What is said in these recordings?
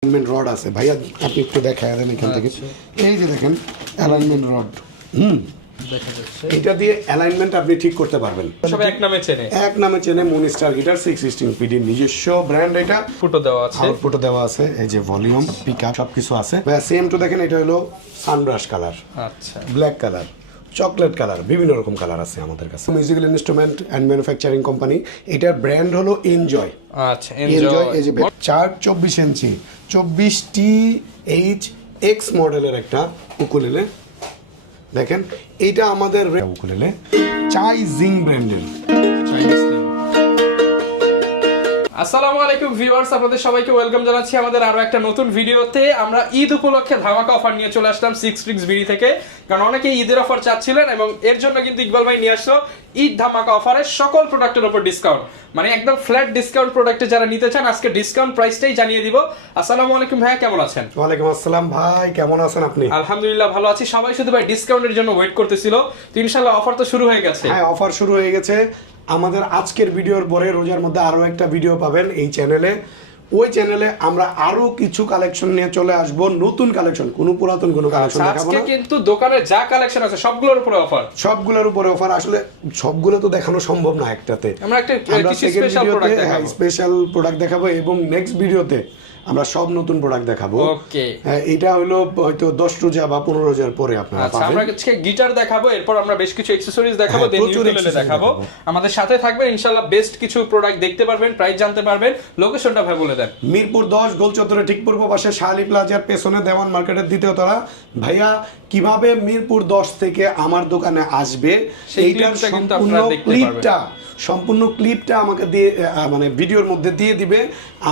Alignment rod আছে ভাইয়া, আপনি একটু দেখায় দেন এখান থেকে। এই যে দেখেন অ্যালাইনমেন্ট রড, দেখা যাচ্ছে এটা দিয়ে অ্যালাইনমেন্ট আপনি ঠিক করতে পারবেন। সব এক নামে চেনে মুনস্টার গিটার 616 পিডি নিজস্ব ব্র্যান্ড। এটা ফুটো দেওয়া আছে, আউটপুটও দেওয়া আছে, এই যে ভলিউম পিকআপ সবকিছু আছে। ভাইয়া সেম টু দেখেন, এটা হলো সানব্রাশ কালার, আচ্ছা ব্ল্যাক কালার, চকলেট কালার, বিভিন্ন রকম কালার আছে আমাদের কাছে। Musical instrument and manufacturing company, এটার ব্র্যান্ড হলো এনজয়। আচ্ছা এনজয়। এই যে 4-24 ইঞ্চি 24TH এক্স মডেলের একটা উকুলেলে দেখেন, এইটা আমাদের উকুলেলে চাই জিং ব্র্যান্ডের। আসসালামু আলাইকুম ভিউয়ার্স, আপনাদের সবাইকে ওয়েলকাম জানাচ্ছি আমাদের আরো একটা নতুন ভিডিওতে। আমরা ঈদ উপলক্ষে ধামাকা অফার নিয়ে চলে আসলাম সিক্স ট্রিক্স বিডি থেকে, কারণ অনেকেই ঈদের অফার চাচ্ছিলেন এবং এর জন্য কিন্তু ইকবাল ভাই নিয়ে আসলো ঈদ ধামাকা অফারে সকল প্রোডাক্টের উপর ডিসকাউন্ট, মানে একদম ফ্ল্যাট ডিসকাউন্ট। প্রোডাক্টে যারা নিতে চান আজকে ডিসকাউন্ট প্রাইসটাই জানিয়ে দিব। আসসালামু আলাইকুম ভাইয়া, কেমন আছেন? ওয়ালাইকুম আসসালাম ভাই, কেমন আছেন আপনি? আলহামদুলিল্লাহ ভালো আছি। সবাই শুধু ভাই ডিসকাউন্টের জন্য ওয়েট করতেছিল, তো ইনশাআল্লাহ অফার তো শুরু হয়ে গেছে। হ্যাঁ, অফার শুরু হয়ে গেছে। আমাদের আজকের ভিডিওর পরে রোজার মধ্যে আরো একটা ভিডিও পাবেন এই চ্যানেলে। ওই চ্যানেলে আমরা আরো কিছু কালেকশন নিয়ে চলে আসব, নতুন কালেকশন, কোনো পুরাতন কোনো কালেকশন দেখাবো আজকে না। কিন্তু দোকানে যা কালেকশন আছে সবগুলোর উপরে অফার, সবগুলোর উপরে অফার। আসলে সবগুলো তো দেখানো সম্ভব না একটাতে। আমরা একটা স্পেশাল প্রোডাক্ট দেখাবো, স্পেশাল প্রোডাক্ট দেখাবো এবং নেক্সট ভিডিওতে আমরা সব নতুন প্রোডাক্ট দেখাবো। ওকে, এটা হলো হয়তো 10 রোজা বা 15 রোজার পরে আপনারা আচ্ছা পাবেন। আমরা আজকে গিটার দেখাবো, এরপর আমরা বেশ কিছু অ্যাকসেসরিজ দেখাবো, দেন প্রচুর ইউকেলেলে accessories দেখাবো। আমাদের সাথে থাকবেন ইনশাআল্লাহ, বেস্ট কিছু প্রোডাক্ট দেখতে পারবেন, প্রাইস জানতে পারবেন। লোকেশনটা ভাই বলে দেন। মিরপুর 10 গোল চত্বরে ঠিক পূর্ব পাশে শাহালি প্লাজার পেছনে দেওয়ান মার্কেটের দ্বিতীয় তলা। ভাইয়া কিভাবে মিরপুর 10 থেকে আমার দোকানে আসবে এইটার সম্পূর্ণ ক্লিপটা আমাকে দিয়ে মানে ভিডিওর মধ্যে দিয়ে দিবে।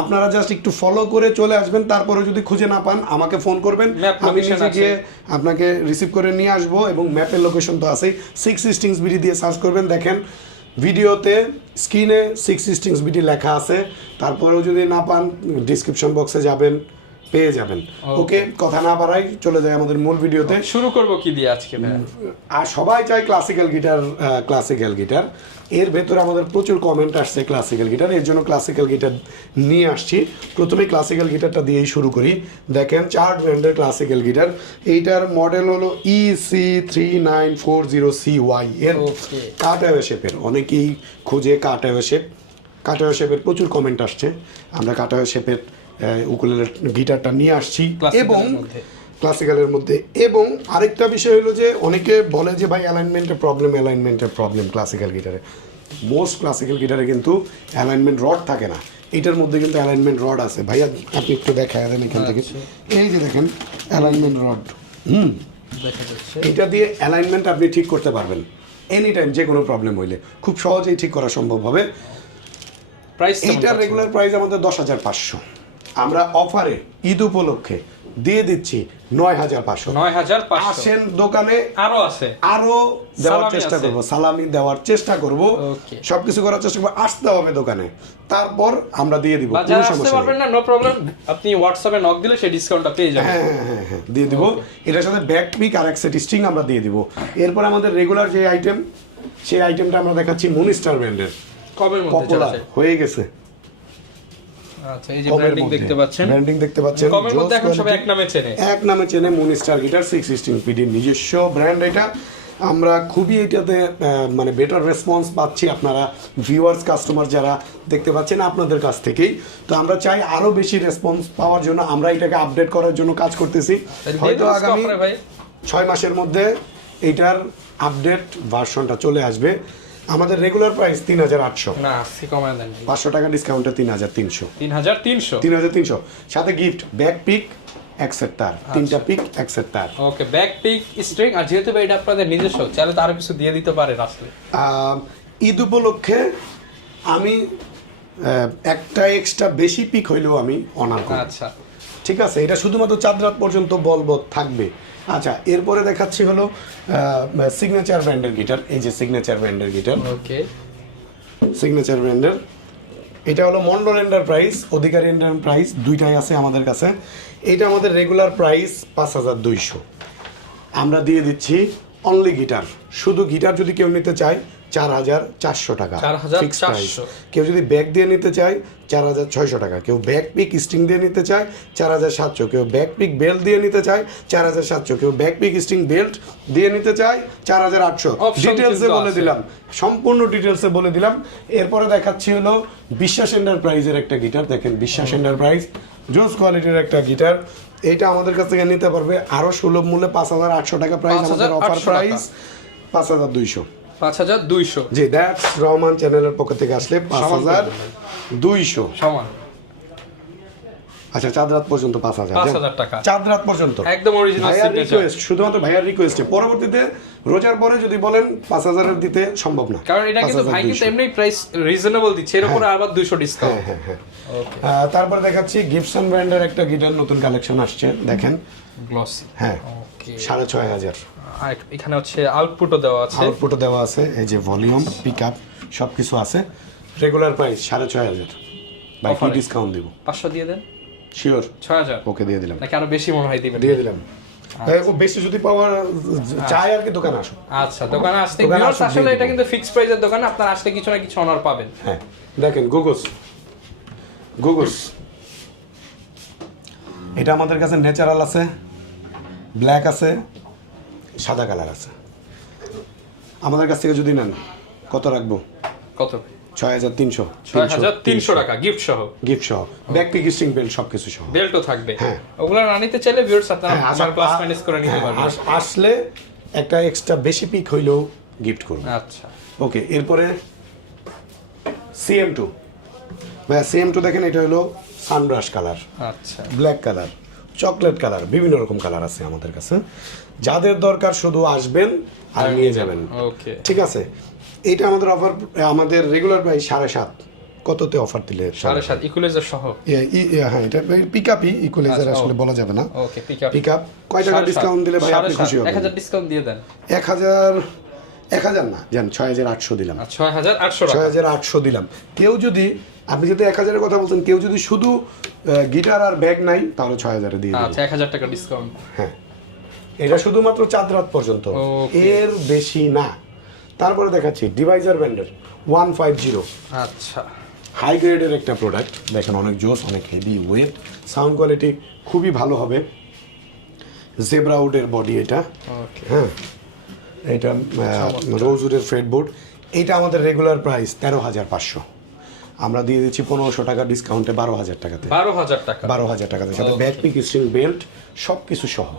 আপনারা জাস্ট একটু ফলো করে চলে আসবেন, তারপরে যদি খুঁজে না পান আমাকে ফোন করবেন, আমি নিজে গিয়ে আপনাকে রিসিভ করে নিয়ে আসবো। এবং ম্যাপের লোকেশন তো আছেই, 616 বিডি দিয়ে সার্চ করবেন, দেখেন ভিডিওতে স্ক্রিনে 616 বিডি লেখা আছে। তারপরেও যদি না পান ডিসক্রিপশন বক্সে যাবেন, পেয়ে যাবেন। ওকে, কথা না বাড়াই চলে যায় আমাদের মূল ভিডিওতে। শুরু করব কি দিয়ে আজকে ভাই? আর সবাই চায় ক্লাসিক্যাল গিটার। এর ভেতরে আমাদের প্রচুর কমেন্ট আসছে ক্লাসিক্যাল গিটার, এর জন্য ক্লাসিক্যাল গিটার নিয়ে আসছি। প্রথমে ক্লাসিক্যাল গিটারটা দিয়েই শুরু করি। দেখেন 4 ব্র্যান্ডের ক্লাসিক্যাল গিটার। এইটার মডেল হলো EC3940CY এর কাটওয়ে শেপের। অনেকেই খুঁজে কাটওয়ে শেপের প্রচুর কমেন্ট আসছে। আমরা কাটওয়ে শেপের উকুলেলের গিটারটা নিয়ে আসছি এবং ক্লাসিক্যালের মধ্যে। এবং আরেকটা বিষয় হলো যে অনেকে বলে যে ভাই অ্যালাইনমেন্টের প্রবলেম ক্লাসিক্যাল গিটারে। মোস্ট ক্লাসিক্যাল গিটারে কিন্তু অ্যালাইনমেন্ট রড থাকে না, এটার মধ্যে কিন্তু অ্যালাইনমেন্ট রড আছে। ভাইয়া আপনি একটু দেখায় দেন এখান থেকে। এই যে দেখেন অ্যালাইনমেন্ট রড, দেখা যাচ্ছে। এটা দিয়ে অ্যালাইনমেন্ট আপনি ঠিক করতে পারবেন এনি টাইম, যে কোনো প্রবলেম হইলে খুব সহজেই ঠিক করা সম্ভব হবে। প্রাইস এইটার রেগুলার প্রাইস আমাদের 10,500, আমরা অফারে ঈদ উপলক্ষে দিয়ে দিচ্ছি 9,500। আসেন দোকানে, আরো দেওয়ার চেষ্টা করবো, সালামি দেওয়ার চেষ্টা করব, সবকিছু করার চেষ্টা করবো। আসতে হবে দোকানে, তারপর আমরা দিয়ে দিব। কোনো সমস্যা নেই, নো প্রবলেম। আপনি হোয়াটসঅ্যাপে নক দিলে সেই ডিসকাউন্টটা পেয়ে যাবেন। হ্যাঁ দিয়ে দিব। এটার সাথে ব্যাক পিক আর এক সেট স্ট্রিং আমরা দিয়ে দিব। এরপর আমাদের রেগুলার যে আইটেম, সেই আইটেমটা আমরা দেখাচ্ছি মুনস্টার ব্র্যান্ডের। কবের মধ্যে চলছে, হয়ে গেছে। আচ্ছা, এই যে ব্র্যান্ডিং দেখতে পাচ্ছেন, কমের মধ্যে এখন সবাই এক নামে চেনে মুনস্টার গিটার 616 পিডি নিজস্ব ব্র্যান্ড। এটা আমরা খুবই এটাতে মানে বেটার রেসপন্স পাচ্ছি। আপনারা ভিউয়ার্স কাস্টমার যারা দেখতে পাচ্ছেন আপনাদের কাছ থেকেই। তো আমরা চাই আরো বেশি রেসপন্স পাওয়ার জন্য আমরা এটাকে আপডেট করার জন্য কাজ করতেছি। হয়তো আগামী 6 মাসের মধ্যে এইটার আপডেট ভার্সনটা চলে আসবে। আমাদের রেগুলার প্রাইস 3,800, না সি কমায় দেন 500 টাকা ডিসকাউন্টে 3,300, 3,300 সাথে গিফট ব্যাক পিক এক সেট তার, 3টা পিক এক সেট তার। ওকে, ব্যাক পিক স্ট্রিং। আর যেহেতু এটা আপনাদের নিজস্ব, চাইলে তো আরো কিছু দিয়ে দিতে পারেন। আসলে ঈদ উপলক্ষে আমি একটা এক্সট্রা বেশি পিক হইলেও আমি অনার করব। আচ্ছা ঠিক আছে, এটা শুধুমাত্র চাঁদ রাত পর্যন্ত বলবৎ থাকবে। আচ্ছা, এরপরে দেখাচ্ছি হলো সিগনেচার ব্র্যান্ডের গিটার। এই যে সিগনেচার ব্র্যান্ডের গিটার, ওকে সিগনেচার ব্র্যান্ডের। এটা হলো মন্ডল এন্টারপ্রাইজ, অধিকারী এন্টারপ্রাইজ, দুইটাই আছে আমাদের কাছে। এটা আমাদের রেগুলার প্রাইস 5,200, আমরা দিয়ে দিচ্ছি অনলি গিটার। শুধু গিটার যদি কেউ নিতে চায় 4,400 টাকা 4,400 ফিক্সড প্রাইস। কেউ যদি ব্যাগ দিয়ে নিতে চায় 4,600 টাকা, কেউ ব্যাক পিক স্ট্রিং দিয়ে নিতে চায় 4,700, কেউ ব্যাক পিক বেল্ট দিয়ে নিতে চায় 4,700, কেউ ব্যাক পিক স্ট্রিং বেল্ট দিয়ে নিতে চায় 4,800। ডিটেলসে বলে দিলাম, সম্পূর্ণ ডিটেলসে বলে দিলাম। এরপরে দেখাচ্ছি হলো বিশ্বাস এন্টারপ্রাইজের একটা গিটার। দেখেন বিশ্বাস এন্টারপ্রাইজ জোস কোয়ালিটির একটা গিটার। এইটা আমাদের কাছ থেকে নিতে পারবে আরো সুলভ মূল্যে 5,800 টাকা প্রাইস। আমাদের offer price 5,200। 5,200 G, that's Rahman চ্যানেলের পক্ষ থেকে আসলে 5,200 সমান। আচ্ছা, চাঁদ রাত পর্যন্ত 5,000 টাকা, চাঁদ রাত পর্যন্ত একদম অরিজিনাল ভাইয়ার সিগনেচার। রিকোয়েস্ট, শুধুমাত্র ভাইয়ার রিকোয়েস্টে। পরবর্তীতে রোজার পরে যদি বলেন 5,000 এর দিতে সম্ভব না, কারণ এটা কিন্তু ভাই কিন্তু এমনি প্রাইস রিজনেবল দিচ্ছে, এর উপরে আবার 200 ডিসকাউন্ট। হ্যাঁ হ্যাঁ। তারপর দেখাচ্ছি গিবসন ব্র্যান্ডের একটা গিটার নতুন কালেকশন আসছে, দেখেন গ্লসি। হ্যাঁ, ওকে, 6,500। আর এখানে হচ্ছে আউটপুটও দেওয়া আছে, আউটপুটও দেওয়া আছে, এই যে ভলিউম পিকআপ সবকিছু আছে। Regular price 6,500। ভাই কি ডিসকাউন্ট দিব? 500 দিয়ে দেন। শিওর? 6,000 ওকে, দিয়ে দিলাম। নাকি আরো বেশি মনে হয় দিবেন? দিয়ে দিলাম। ও বেশি যদি পাওয়ার চাই আর কি, দোকানে আসো। আচ্ছা, দোকানে আসতে ভিউয়ার্স, আসলে এটা কিন্তু ফিক্সড প্রাইসের দোকান, আপনারা আসলে কিছু না কিছু অনার পাবেন। হ্যাঁ, দেখেন গুগস। এটা আমাদের কাছে ন্যাচারাল আছে, ব্ল্যাক আছে, সাদা কালার আছে। আমাদের কাছ থেকে যদি নেন কত রাখবো? কত? 6,300। 6,300 টাকা গিফট সহ, গিফট সহ, ব্যাক পিক স্ট্রিং বেল্ট সবকিছু সহ। বেল্টও থাকবে। হ্যাঁ, ওগুলো না নিতে চাইলে ভিউয়ার্স আপনারা আমার প্লাস মাইনাস করে নিতে পারবেন। আসলে একটা এক্সট্রা বেশি পিক হইলেও গিফট করব। আচ্ছা, ওকে। এরপরে CM2। ভাইয়া CM2 দেখেন, এটা হলো সানব্রাশ কালার, আচ্ছা, ব্ল্যাক কালার, চকলেট কালার, বিভিন্ন রকম কালার আছে আমাদের কাছে। যাদের দরকার শুধু আসবেন আর নিয়ে যাবেন। ওকে, ঠিক আছে। এইটা আমাদের অফার, আমাদের রেগুলার প্রাইস 7,500। কততে অফার দিলে? 7,500 ইকুয়ালাইজার সহ। হ্যাঁ, এটা পিকআপই, ইকুয়ালাইজার আসলে বলা যাবে না। ওকে, পিকআপ। কয় টাকা ডিসকাউন্ট দিলে ভাই আপনি খুশি হবেন? 1,000 ডিসকাউন্ট দিয়ে দেন। 1,000 না, জান 6,800 দিলাম। 6,800 টাকা। 6,800 দিলাম। কেউ যদি, আপনি যদি 1,000-এর কথা বলছেন, কেউ যদি শুধু গিটার আর ব্যাগ নাই তাহলে 6,000-এ দিয়ে দিন। আচ্ছা, 1,000 টাকা ডিসকাউন্ট। হ্যাঁ, এটা শুধুমাত্র চাঁদ রাত পর্যন্ত, এর বেশি না। তারপরে দেখাচ্ছি ডিভাইজার ব্র্যান্ডের 150। আচ্ছা, হাই গ্রেডের একটা প্রোডাক্ট, দেখেন অনেক জোস, অনেক হেভি ওয়েট, সাউন্ড কোয়ালিটি খুবই ভালো হবে। জেব্রা উডের বডি এটা। ওকে, হ্যাঁ, এটা রোজউডের ফ্রেডবোর্ড। এটা আমাদের রেগুলার প্রাইস 13,500। আমরা দিয়ে দিচ্ছি 1,500 টাকা ডিসকাউন্টে 12,000 টাকাতে। 12,000 টাকা। 12,000 টাকাতে, সাথে ব্যাক পিক স্ট্রিং বেল্ট সব কিছু সহ।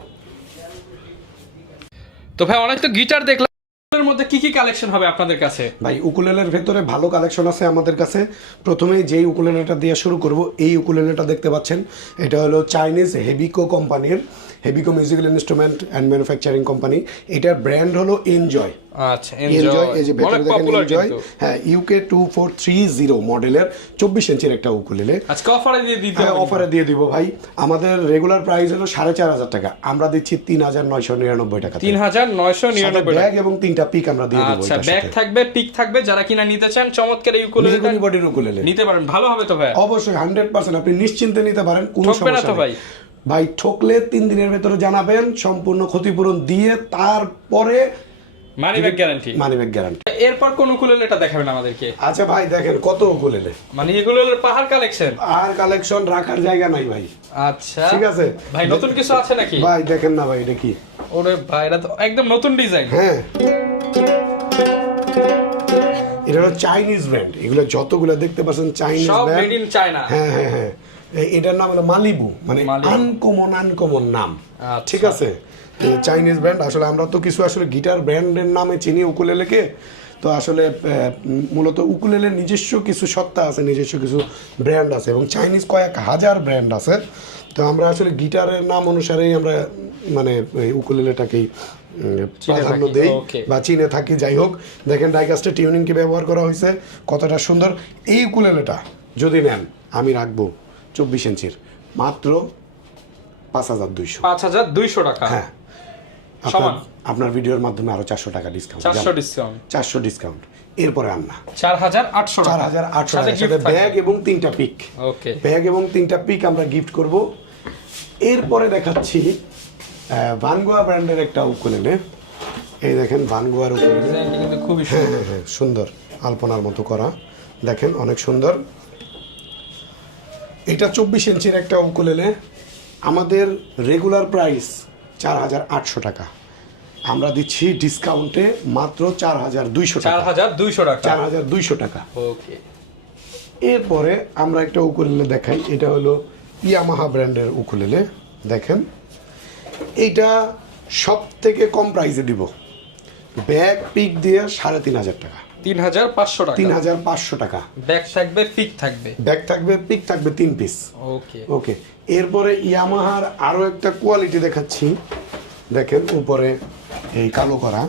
তো ভাই, অনেক তো গিটার দেখলাম, এর মধ্যে কি কি কালেকশন হবে আপনাদের কাছে? ভাই, উকুলেলের ভেতরে ভালো কালেকশন আছে আমাদের কাছে। প্রথমেই যেই উকুলেলেটা দিয়ে শুরু করব, এই উকুলেলেটা দেখতে পাচ্ছেন, এটা হলো চাইনিজ হেবিকো কোম্পানির, Hebiko musical instrument and manufacturing company. এটার ব্র্যান্ড হলো এনজয়। আচ্ছা, এনজয়, এই যে ভেতরে দেখেন এনজয়। হ্যাঁ, UK 2430 মডেলের 24 ইঞ্চির একটা উকুলেলে আজকে অফারে দিয়ে দিতে হবে। অফারে দিয়ে দিব ভাই। আমাদের রেগুলার প্রাইস হলো 4,500 টাকা, আমরা দিচ্ছি 3,999 টাকা। 3,999 ব্যাগ এবং 3টা পিক আমরা দিয়ে দেব। আচ্ছা, ব্যাগ থাকবে, পিক থাকবে, যারা কিনা নিতে চান চমৎকার এই উকুলেলেটা বডির উকুলেলে নিতে পারেন। ভালো হবে তো ভাই? অবশ্যই 100% আপনি নিশ্চিন্তে নিতে পারেন, কোনো ঠকবে না সমস্যা তো নেই। ভাই? ভাই, ঠকলে 3 দিনের ভেতরে জানাবেন, সম্পূর্ণ ক্ষতিপূরণ দিয়ে তারপরে money back guarantee. Money back guarantee. এরপর কোন উকুলেলেটা দেখাবেন আমাদেরকে? আচ্ছা ভাই, দেখেন কত উকুলেলে, মানে এগুলোর পাহাড় কালেকশন। আর কালেকশন রাখার জায়গা নাই ভাই। আচ্ছা, ঠিক আছে ভাই, নতুন কিছু আছে নাকি? ভাই দেখেন না ভাই, এটা কি? ওরে ভাই, এটা তো একদম নতুন ডিজাইন। হ্যাঁ, এটা হলো চাইনিজ ব্র্যান্ড। এগুলো যতগুলো দেখতে পাচ্ছেন চাইনিজ সব ব্র্যান্ড। Made in China. হ্যাঁ হ্যাঁ হ্যাঁ, এটার নাম হলো মালিবু, মানে আনকমন নাম। ঠিক আছে, চাইনিজ ব্র্যান্ড। আসলে আমরা তো কিছু আসলে গিটার ব্র্যান্ডের নামে চিনি উকুলেলেকে, তো আসলে মূলত উকুলেলের নিজস্ব কিছু সত্তা আছে, নিজস্ব কিছু ব্র্যান্ড আছে, এবং চাইনিজ কয়েক হাজার ব্র্যান্ড আছে। তো আমরা আসলে গিটারের নাম অনুসারেই আমরা মানে উকুলেলেটাকেই প্রাধান্য দেই বা চিনে থাকি। যাই হোক, দেখেন ডাইকাস্টের টিউনিং কি ব্যবহার করা হয়েছে, কতটা সুন্দর। এই উকুলেলেটা যদি নেন, আমি রাখবো 24 ইঞ্চির মাত্র 5,200। 5,200 টাকা। হ্যাঁ, আপনার ভিডিওর মাধ্যমে আরো 400 টাকা ডিসকাউন্ট। 400 ডিসকাউন্ট। এরপরে আন্না 4,800 টাকা। 4,800 সাথে ব্যাগ এবং 3টা পিক। ওকে, ব্যাগ এবং 3টা পিক আমরা গিফট করব। এরপরে দেখাচ্ছি ভানগোয়া ব্র্যান্ডের একটা উকুলেলে। এই দেখেন ভানগোয়ার উকুলেলে, ডিজাইনটা কিন্তু খুবই হ্যাঁ সুন্দর। হ্যাঁ সুন্দর, আলপনার মতো করা, দেখেন অনেক সুন্দর। এটা 24 ইঞ্চির একটা উকুলেলে, আমাদের রেগুলার প্রাইস 4800 টাকা, আমরা দিচ্ছি ডিসকাউন্টে মাত্র 4200 টাকা। 4200 টাকা। 4200 টাকা। ওকে, এরপরে আমরা একটা উকুলেলে দেখাই, এটা হলো ইয়ামাহা ব্র্যান্ডের উকুলেলে, দেখেন এইটা সব থেকে কম প্রাইসে দিব, ব্যাগ পিক দিয়ে 3500 টাকা। 3500 টাকা। 3500 টাকা। ব্যাগ থাকবে, পিক থাকবে। ব্যাগ থাকবে, পিক থাকবে 3 পিস। ওকে ওকে, এরপরে ইয়ামাহার আরও একটা কোয়ালিটি দেখাচ্ছি, দেখেন উপরে এই কালো করা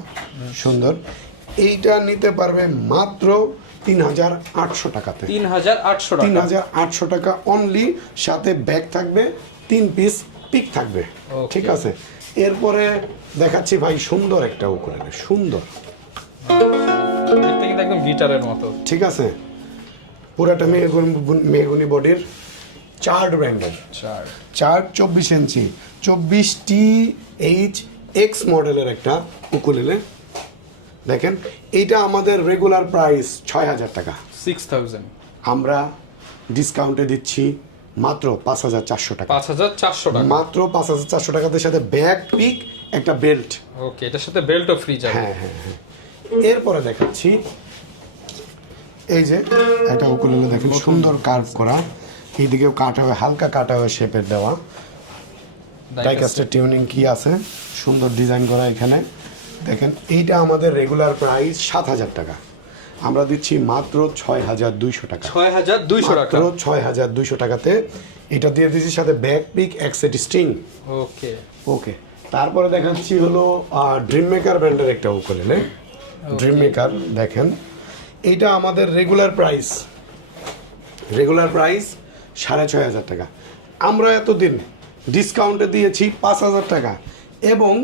সুন্দর, এইটা নিতে পারবে মাত্র 3800 টাকাতে। 3800 টাকা। 3800 টাকা অনলি, সাথে ব্যাগ থাকবে, 3 পিস পিক থাকবে। Okay. ঠিক আছে, এরপরে দেখাচ্ছি ভাই সুন্দর একটা উকুলেলে, সুন্দর, দেখতে কিন্তু একদম গিটারের মতো। ঠিক আছে, পুরাটা মেহগুনি বডির, চার্ড ব্র্যান্ডের, চার্ড 24 ইঞ্চি, 24THX মডেলের একটা উকুলেলে, দেখেন এইটা আমাদের রেগুলার প্রাইস 6000 টাকা, 6000। আমরা ডিসকাউন্টে দিচ্ছি মাত্র 5400 টাকা। 5400 টাকা। মাত্র 5400 টাকাতে সাথে ব্যাগ পিক একটা বেল্ট। ওকে, এটার সাথে বেল্টও ফ্রি যাবে। হ্যাঁ হ্যাঁ হ্যাঁ। এরপরে দেখাচ্ছি এই যে একটা উকুলেলে, দেখেন সুন্দর কার্ভ করা, এইদিকেও কাটা হয়ে, হালকা কাটা হয়ে শেপের দেওয়া, ডাইকাস্টের টিউনিং কি আছে, সুন্দর ডিজাইন করা এখানে, দেখেন এইটা আমাদের রেগুলার প্রাইস 7000 টাকা, আমরা দিচ্ছি মাত্র 6200 টাকা। 6200 টাকা। মাত্র 6200 টাকাতে এটা দিয়ে দিচ্ছি, সাথে ব্যাক পিক, এক সেট স্ট্রিং। ওকে ওকে, তারপরে দেখাচ্ছি হলো ড্রিম মেকার ব্র্যান্ডের একটা উকুলেলে, ড্রিম মেকার, দেখেন এইটা আমাদের রেগুলার প্রাইস 6500 টাকা, আমরা এতদিন ডিসকাউন্টে দিয়েছি 5000 টাকা, এবং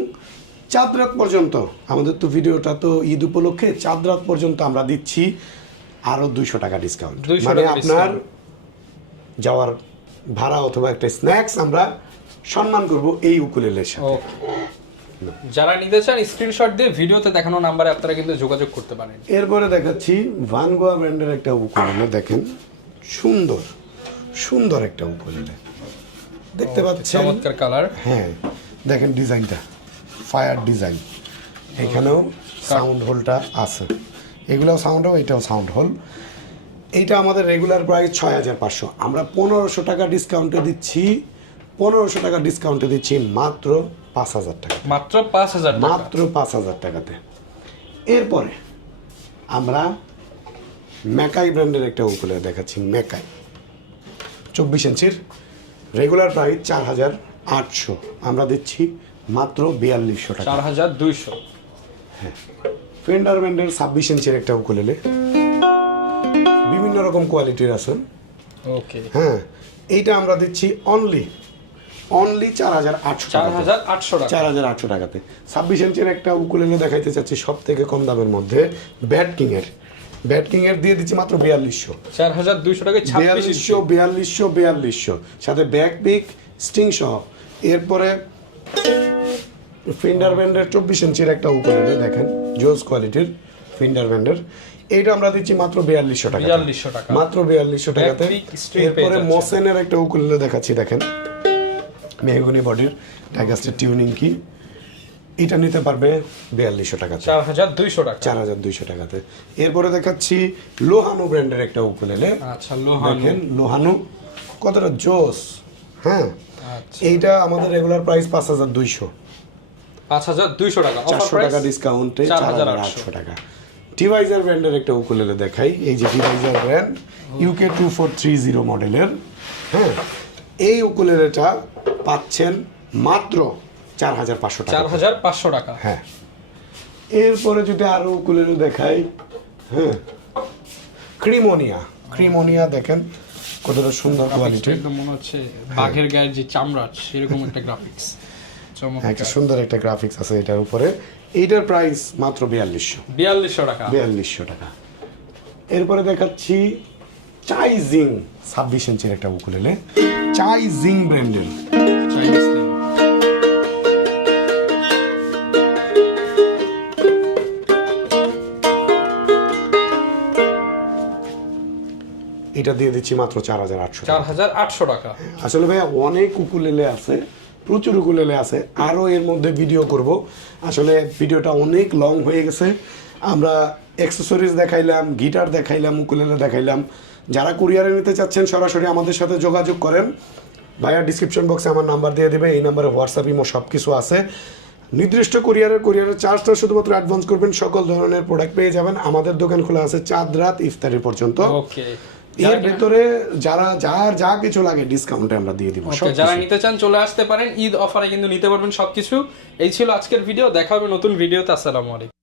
চাঁদ রাত পর্যন্ত, আমাদের তো ভিডিওটা তো ঈদ উপলক্ষে, চাঁদ রাত পর্যন্ত আমরা দিচ্ছি আরো 200 টাকা ডিসকাউন্ট, 200 মানে টাকা আপনার discount। যাওয়ার ভাড়া অথবা একটা স্ন্যাক্স আমরা সম্মান করব এই উকুলেলের সাথে। ওকে, যারা নিতে চান স্ক্রিনশট দিয়ে ভিডিওতে দেখানো নাম্বারে আপনারা কিন্তু যোগাযোগ করতে পারেন। এরপরে দেখাচ্ছি ভানগোয়া ব্র্যান্ডের একটা উকুলেলে, দেখেন সুন্দর সুন্দর একটা উকুলেলে, দেখতে পাচ্ছেন, চমৎকার কালার। হ্যাঁ দেখেন ডিজাইনটা, ফায়ার ডিজাইন, এখানেও সাউন্ড হোলটা আছে, এগুলোও সাউন্ড হোল, এটাও সাউন্ড হোল। এইটা আমাদের রেগুলার প্রাইস 6500, আমরা 1500 টাকা ডিসকাউন্টে দিচ্ছি, 1500 টাকা ডিসকাউন্টে দিচ্ছি মাত্র 5000 টাকা, মাত্র 5000 টাকা। মাত্র 5000 টাকাতে। এরপরে আমরা ম্যাকাই ব্র্যান্ডের একটা উকুলেলে দেখাচ্ছি, ম্যাকাই 24 ইঞ্চির, রেগুলার প্রাইস 4800, আমরা দিচ্ছি মাত্র 4200 টাকা। 4200। ফেন্ডার ব্র্যান্ডের 26 ইঞ্চির একটা উকুলেলে, বিভিন্ন রকম কোয়ালিটির আছে, ওকে, হ্যাঁ এইটা আমরা দিচ্ছি অনলি 4800 টাকা, 4800 টাকা। 4800 টাকাতে। 26 ইঞ্চের একটা উকুলেলে দেখাইতে চাচ্ছি সব থেকে কম দামের মধ্যে, ব্যাট কিং এর দিয়ে দিচ্ছি মাত্র 4200। 4200 টাকায় 26 4200 সাথে ব্যাক পিক স্টিং সহ। এরপরে ফিন্ডার ব্র্যান্ডের 24 ইঞ্চির একটা উকুলেলে, দেখেন জোস কোয়ালিটির ফিন্ডার ব্র্যান্ডের, এইটা আমরা দিচ্ছি মাত্র 4200 টাকা, 4200 টাকা। মাত্র 4200 টাকাতে। Backpick string পেয়ে এরপরে যাচ্ছেন। মোসেনের একটা উকুলেলে দেখাচ্ছি, দেখেন মেহগুনি বডির, ডাইকাস্টের টিউনিং কি, এটা নিতে পারবে 4200 টাকাতে, 4200 টাকা। 4200 টাকাতে। এরপরে দেখাচ্ছি লোহানো ব্র্যান্ডের একটা উকুলেলে, আচ্ছা, লোহানো। দেখেন লোহানো কতটা জোস, হ্যাঁ আচ্ছা, এইটা আমাদের রেগুলার প্রাইস 5200, 5200 টাকা। অফার 400 প্রাইস টাকা ডিসকাউন্টে 4800 টাকা। ডিভাইজার ব্র্যান্ডের একটা উকুলেলে দেখাই, এই যে ডিভাইজার ব্র্যান্ড UK 2430 মডেলের, হ্যাঁ এই উকুলেলেটা পাচ্ছেন মাত্র 4500 টাকা, 4500 টাকা। হ্যাঁ। এরপরে যদি আরো উকুলেলে দেখাই, হ্যাঁ ক্রিমোনিয়া দেখেন কতটা সুন্দর কোয়ালিটি, একদম মনে হচ্ছে বাঘের গায়ের যে চামড়া সেরকম একটা গ্রাফিক্স, একটা চমৎকার। সুন্দর একটা গ্রাফিক্স আছে এটার উপরে, এইটার প্রাইস মাত্র 4200 টাকা। 4200 টাকা। এরপরে দেখাচ্ছি চাইজিং 26 ইঞ্চির একটা উকুলেলে, চাইজিং ব্র্যান্ডের, চাইনিজ নেম। দিয়ে দিচ্ছি মাত্র 4800 4800 টাকা। আসলে ভাইয়া অনেক উকুলেলে আছে, প্রচুর উকুলেলে আছে, আরও এর মধ্যে ভিডিও করব। আসলে ভিডিওটা অনেক লং হয়ে গেছে। আমরা অ্যাক্সেসরিজ দেখাইলাম, গিটার দেখাইলাম, উকুলেলে দেখাইলাম। যারা কুরিয়ারে নিতে চাচ্ছেন সরাসরি আমাদের সাথে যোগাযোগ করেন। ভাইয়া ডিসক্রিপশন বক্সে আমার নাম্বার দিয়ে দেবে, এই নাম্বারে হোয়াটসঅ্যাপ ইমো সব কিছু আছে। নির্দিষ্ট কুরিয়ারের চার্জটা শুধুমাত্র অ্যাডভান্স করবেন, সকল ধরনের প্রোডাক্ট পেয়ে যাবেন। আমাদের দোকান খোলা আছে চাঁদ রাত ইফতারি পর্যন্ত। ওকে, এর ভিতরে যারা যা কিছু লাগে ডিসকাউন্টে আমরা দিয়ে দিব। যারা নিতে চান চলে আসতে পারেন, ঈদ অফারে কিন্তু নিতে পারবেন সবকিছু। এই ছিল আজকের ভিডিও, দেখা হবে নতুন ভিডিওতে। আসসালামু আলাইকুম।